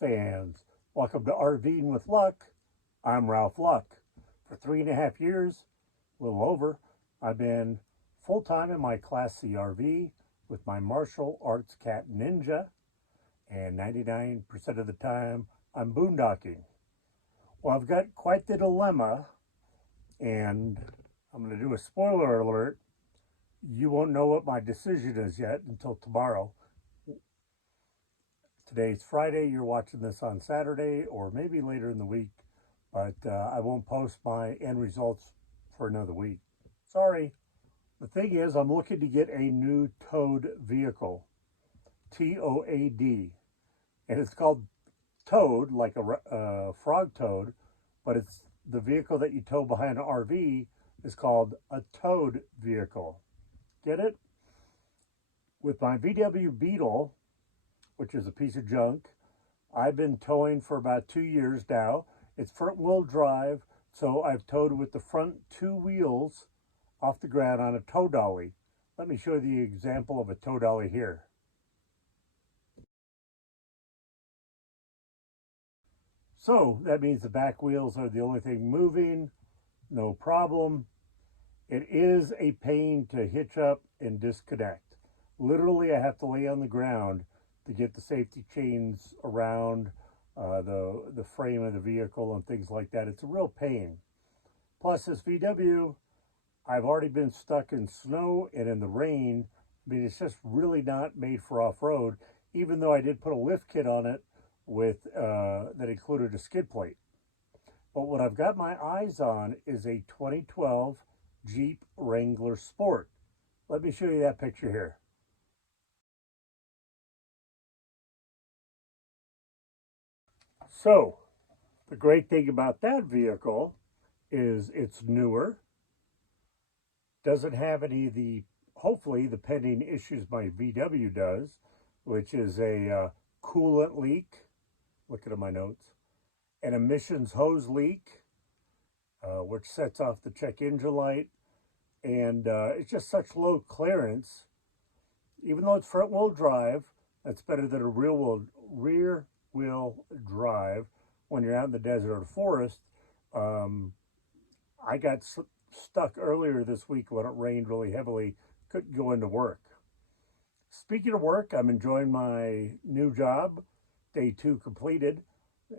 fans. Welcome to RVing with Luck. I'm Ralph Luck. For 3.5 years, a little over, I've been full-time in my Class C RV with my martial arts cat Ninja, and 99% of the time I'm boondocking. Well, I've got quite the dilemma, and I'm going to do a spoiler alert. You won't know what my decision is yet until tomorrow. Today's Friday, you're watching this on Saturday or maybe later in the week, but I won't post my end results for another week. Sorry. The thing is, I'm looking to get a new towed vehicle, T-O-A-D, and it's called towed, like a frog toad, but it's the vehicle that you tow behind an RV is called a towed vehicle. Get it? With my VW Beetle, which is a piece of junk, I've been towing for about 2 years now. It's front-wheel drive, so I've towed with the front 2 wheels off the ground on a tow dolly. Let me show you the example of a tow dolly here. So that means the back wheels are the only thing moving, no problem. It is a pain to hitch up and disconnect. Literally, I have to lay on the ground to get the safety chains around the frame of the vehicle and things like that. It's a real pain. Plus, this VW, I've already been stuck in snow and in the rain. I mean, it's just really not made for off-road, even though I did put a lift kit on it with that included a skid plate. But what I've got my eyes on is a 2012 Jeep Wrangler Sport. Let me show you that picture here. So, the great thing about that vehicle is it's newer, doesn't have any of the, hopefully, the pending issues my VW does, which is a coolant leak, looking at my notes, an emissions hose leak, which sets off the check engine light, and it's just such low clearance. Even though it's front-wheel drive, that's better than a rear wheel drive when you're out in the desert or the forest. I got stuck earlier this week when it rained really heavily, couldn't go into work. Speaking of work, I'm enjoying my new job, day 2 completed,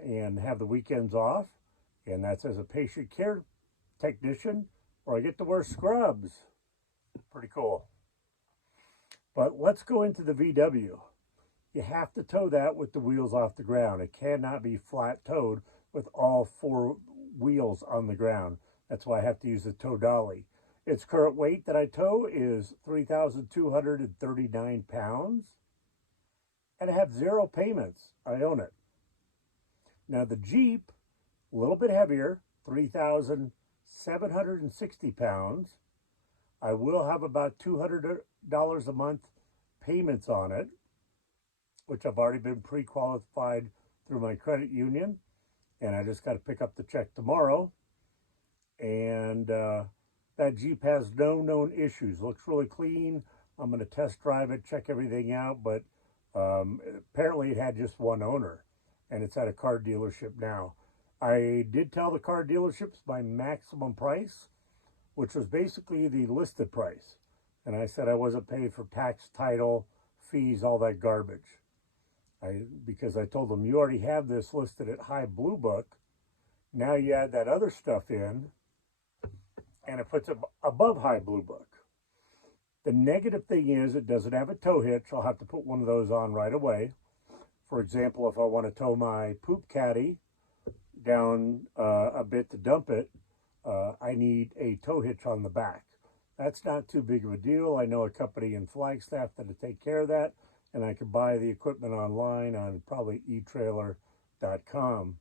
and have the weekends off, and that's as a patient care technician, where I get to wear scrubs. Pretty cool. But let's go into the VW. You have to tow that with the wheels off the ground. It cannot be flat towed with all 4 wheels on the ground. That's why I have to use a tow dolly. Its current weight that I tow is 3,239 pounds. And I have 0 payments. I own it. Now the Jeep, a little bit heavier, 3,760 pounds. I will have about $200 a month payments on it, which I've already been pre-qualified through my credit union, and I just got to pick up the check tomorrow. And that Jeep has no known issues. Looks really clean. I'm going to test drive it, check everything out, but apparently it had just 1 owner, and it's at a car dealership now. I did tell the car dealerships my maximum price, which was basically the listed price. And I said I wasn't paid for tax, title, fees, all that garbage. Because I told them, you already have this listed at High Blue Book. Now you add that other stuff in, and it puts it above High Blue Book. The negative thing is it doesn't have a tow hitch. I'll have to put one of those on right away. For example, if I want to tow my poop caddy down a bit to dump it, I need a tow hitch on the back. That's not too big of a deal. I know a company in Flagstaff that'll take care of that, and I could buy the equipment online on probably eTrailer.com.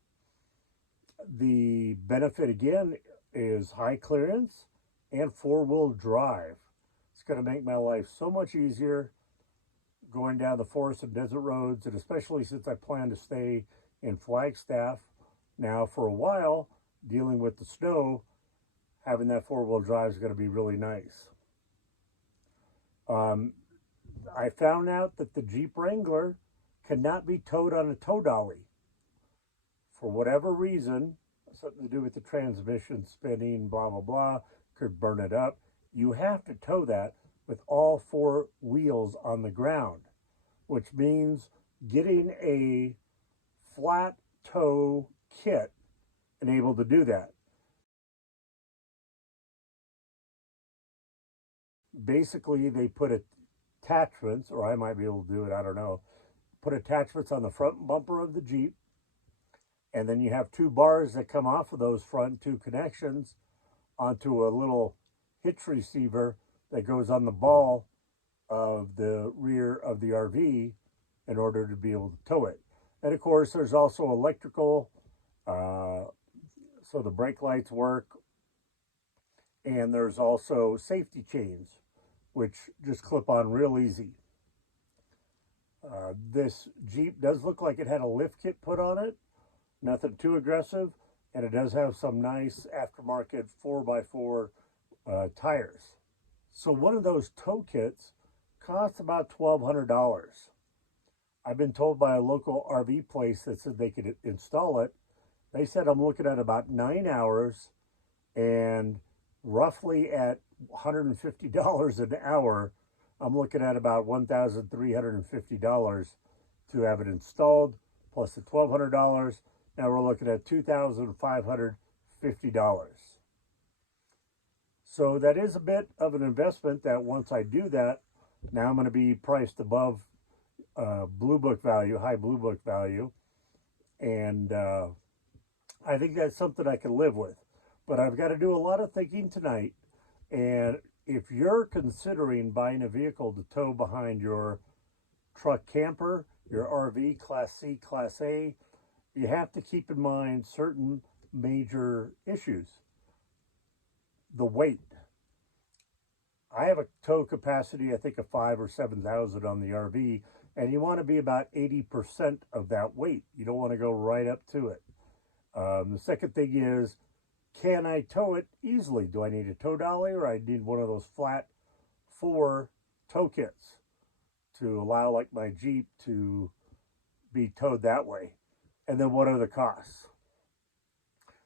The benefit, again, is high clearance and 4-wheel drive. It's going to make my life so much easier going down the forest and desert roads, and especially since I plan to stay in Flagstaff now for a while, dealing with the snow, having that 4-wheel drive is going to be really nice. I found out that the Jeep Wrangler cannot be towed on a tow dolly. for whatever reason, something to do with the transmission spinning, blah, blah, blah, could burn it up, you have to tow that with all 4 wheels on the ground, which means getting a flat tow kit and able to do that. Basically, they put attachments, or I might be able to do it, I don't know, put attachments on the front bumper of the Jeep, and then you have 2 bars that come off of those front 2 connections onto a little hitch receiver that goes on the ball of the rear of the RV in order to be able to tow it. And of course, there's also electrical, so the brake lights work, and there's also safety chains, which just clip on real easy. This Jeep does look like it had a lift kit put on it, nothing too aggressive, and it does have some nice aftermarket 4x4 tires. So one of those tow kits costs about $1,200. I've been told by a local RV place that said they could install it. They said I'm looking at about 9 hours and roughly at $150 an hour. I'm looking at about $1,350 to have it installed, plus the $1,200. Now we're looking at $2,550. So that is a bit of an investment that once I do that, now I'm going to be priced above Blue Book value, high Blue Book value. And I think that's something I can live with. But I've got to do a lot of thinking tonight. And if you're considering buying a vehicle to tow behind your truck camper, your RV, Class C, Class A, you have to keep in mind certain major issues. The weight. I have a tow capacity, I think, of 5,000 or 7,000 on the RV, and you want to be about 80% of that weight. You don't want to go right up to it. The second thing is, can I tow it easily? Do I need a tow dolly, or I need one of those flat 4 tow kits to allow, like, my Jeep to be towed that way? And then what are the costs?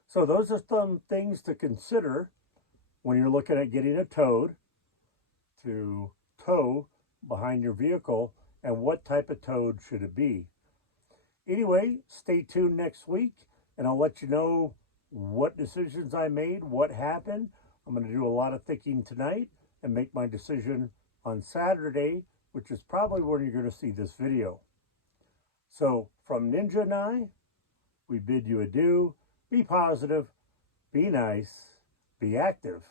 So those are some things to consider when you're looking at getting a towed, to tow behind your vehicle, and what type of towed should it be. Anyway, stay tuned next week, and I'll let you know what decisions I made, what happened. I'm going to do a lot of thinking tonight and make my decision on Saturday, which is probably when you're going to see this video. So from Ninja and I, we bid you adieu. Be positive, be nice, be active.